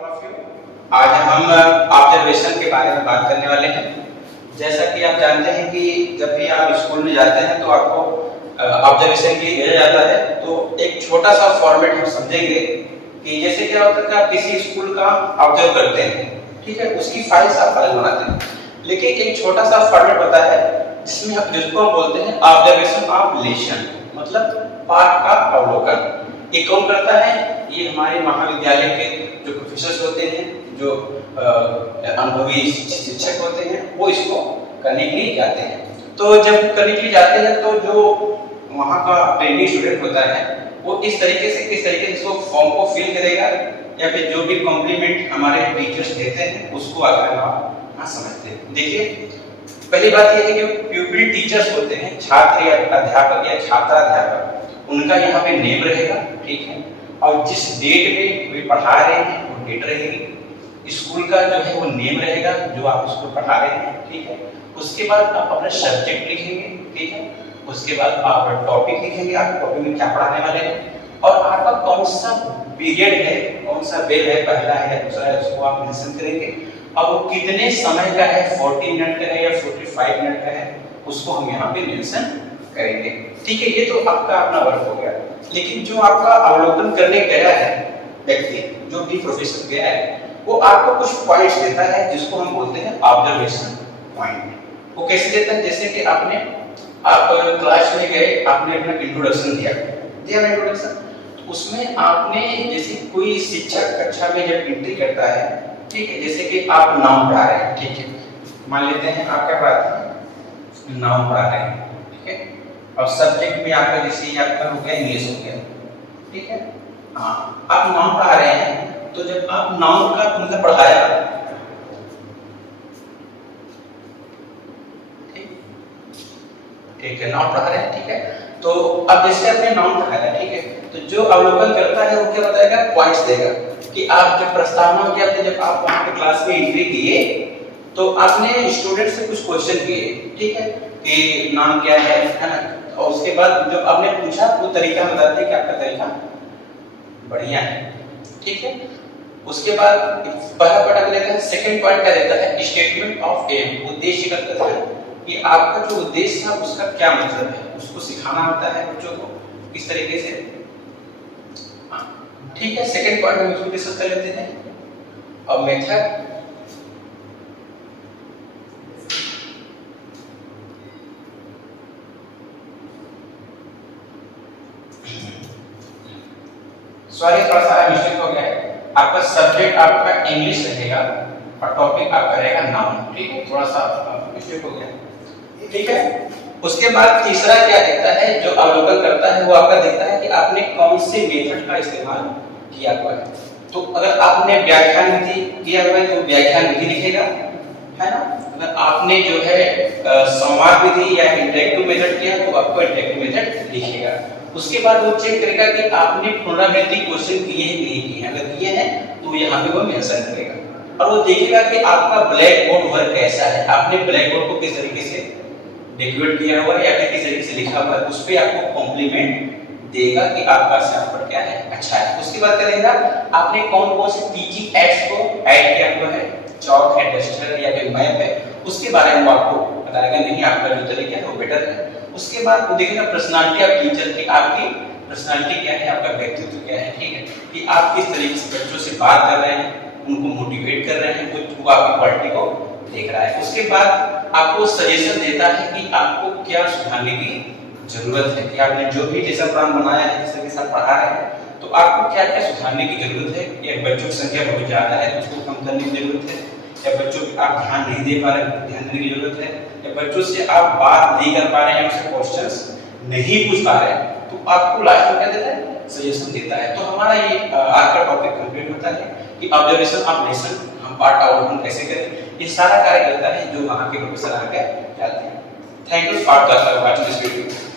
All of you. आज हम observation के बारे में बात करने वाले हैं। जैसा कि आप जानते हैं कि जब भी आप स्कूल में जाते हैं तो आपको ऑब्जर्वेशन के लिए भेजा जाता है। तो एक छोटा सा फॉर्मेट हम समझेंगे कि जैसे क्या होता है कि आप किसी स्कूल का ऑब्जर्व करते हैं, ठीक है, उसकी फाइल्स आप फाइल बनाते हैं, लेकिन एक छोटा सा फॉर्मेट होता है जिसमें हम जिसको हम बोलते हैं ऑब्जर्वेशन ऑफ लेसन, मतलब पाठ का अवलोकन। ये कौन करता है? ये हमारे महाविद्यालय के जो प्रोफेसर होते हैं, जो अनुभवी शिक्षक होते हैं, वो इसको करने के लिए जाते हैं। तो जब करने के लिए जाते हैं तो जो वहाँ का ट्रेनिंग स्टूडेंट होता है वो इस तरीके से इसको फॉर्म को फिल करेगा या फिर जो भी कॉम्प्लीमेंट हमारे टीचर्स देते हैं उसको अगर आप समझते हैं। देखिए, पहली बात यह है कि प्यूपिल टीचर्स होते हैं, छात्र या अध्यापक या छात्राध्यापक, उनका यहाँ पे नेम रहेगा, ठीक है, और जिस डेट में वे पढ़ा रहे हैं वो डेट रहेगी। स्कूल का जो है वो नेम रहेगा जो आप उसको पढ़ा रहे हैं, ठीक है। उसके बाद आप अपना सब्जेक्ट लिखेंगे, ठीक है। उसके बाद आप टॉपिक लिखेंगे, आप टॉपिक में क्या पढ़ाने वाले हैं, और आपका कौन सा पीरियड है, कौन सा बेल है, पहला है या दूसरा है, उसको आप मेंशन करेंगे। अब वो कितने समय का है, 40 मिनट का है या 45 मिनट का है, उसको हम यहाँ पे मेंशन करेंगे, ठीक है। ये तो आपका अपना वर्क हो गया। लेकिन जो आपका अवलोकन करने गया है व्यक्ति, जो भी प्रोफेसर गया है, वो आपको कुछ पॉइंट्स देता है जिसको हम बोलते हैं ऑब्जर्वेशन पॉइंट। वो कैसे देता है? जैसे कि आप क्लास में गए, आपने अपना इंट्रोडक्शन दिया इंट्रोडक्शन, उसमें आपने जैसे कोई शिक्षक कक्षा में जब एंट्री करता है, ठीक है, जैसे कि आप नाम पढ़ा रहे हैं, ठीक है, मान लेते हैं आप क्या पढ़ाते हैं, नाम पढ़ा रहे हैं, ठीक है, और सब्जेक्ट में आपका जैसे आपका हो गया इंग्लिश हो गया, ठीक है, हाँ, आप नाम पढ़ा रहे हैं। तो जब आप नाम का मतलब पढ़ाया, ठीक है, नाम पढ़ा रहे हैं, ठीक है, तो अब जैसे आपने नाम पढ़ाया, ठीक है, तो जो अवलोकन करता है वो क्या बताएगा? पॉइंट्स देगा कि आप जब प्रस्तावना किया था, जब आप वहां पे क्लास में एंट्री किए तो आपने स्टूडेंट से कुछ क्वेश्चन किए, ठीक है, कि नाम क्या है ना, और उसके बाद जब आपने पूछा वो तरीका बताते हैं कि आपका तरीका बढ़िया है, ठीक है। उसके बाद पहला पॉइंट लेते हैं, सेकंड पॉइंट क्या देता है? स्टेटमेंट ऑफ एम, उद्देश्य का कहता है कि आपका जो उद्देश्य था उसका क्या मतलब है, उसको सिखाना होता है बच्चों को किस तरीके से, ठीक है। सेकंड पॉइंट हम इसको डिस्कस कर लेते हैं। और मेथड, सॉरी थोड़ा सा मिस्टेक हो गया है, आपका सब्जेक्ट आपका इंग्लिश रहेगा और टॉपिक आपका रहेगा नाउन, ठीक है, थोड़ा सा मिस्टेक हो गया, ठीक है। उसके बाद तीसरा क्या देखता है, जो अवलोकन करता है वो आपका देखता है कि आपने कौन से मेथड का इस्तेमाल किया हुआ है। तो अगर आपने व्याख्यान विधि किया हुआ है तो व्याख्यान विधि लिखेगा, है ना। अगर आपने जो है संवाद विधि या इंटरैक्टिव मेथड किया तो आपको इंटरैक्टिव मेथड लिखेगा। उसके बाद वो चेक करेगा कि आपने पुनरावृत्ति क्वेश्चन किए हैं नहीं किए हैं, अगर किए हैं तो यहाँ पे वो मेंशन करेगा। और वो देखेगा कि आपका ब्लैक बोर्ड वर्क कैसा है, आपने ब्लैक बोर्ड को किस तरीके से डेकोरेट किया हुआ है या फिर किस तरीके से लिखा हुआ है, उस पे आपको कॉम्प्लीमेंट देगा कि आपका सैंपल क्या है, अच्छा है। उसके बाद करेगा आपने कौन कौन से टीचिंग एड्स को ऐड किया हुआ है, चॉक है, डस्टर है या फिर मैप है, उसके बारे में वो आपको बताएगा, नहीं आपका जो तरीका है वो बेटर है। उसके बाद वो देखेगा पर्सनालिटी ऑफ टीचर की, आपकी पर्सनालिटी क्या है, आपका व्यक्तित्व क्या है, ठीक है, कि आप किस तरीके से बच्चों से बात कर रहे हैं, उनको मोटिवेट कर रहे हैं, वो आपकी क्वालिटी को देख रहा है। उसके बाद आपको सजेशन देता है कि आपको क्या सुधारने की जरूरत है, कि आपने जो भी जैसा प्लान बनाया है, जिस तरीके से पढ़ा रहे हैं, तो आपको क्या क्या सुधारने की जरूरत है, या बच्चों की संख्या बहुत ज्यादा है तो उसको कम करने की जरूरत है, या बच्चों को आप ध्यान नहीं दे पा रहे, ध्यान देने की जरूरत है, या बच्चों से आप बात नहीं कर पा रहे हैं, उनसे क्वेश्चंस नहीं पूछ पा रहे हैं, तो आपको लास्ट में क्या देता है? सजेशन देता है। तो हमारा ये आज का टॉपिक कंप्लीट होता है कि ऑब्जर्वेशन ऑफ लेसन, हम पाठ अवलोकन कैसे करें, ये सारा कार्य करता है जो वहाँ के प्रोफेसर आगे जाते हैं। Thank you for watching this video.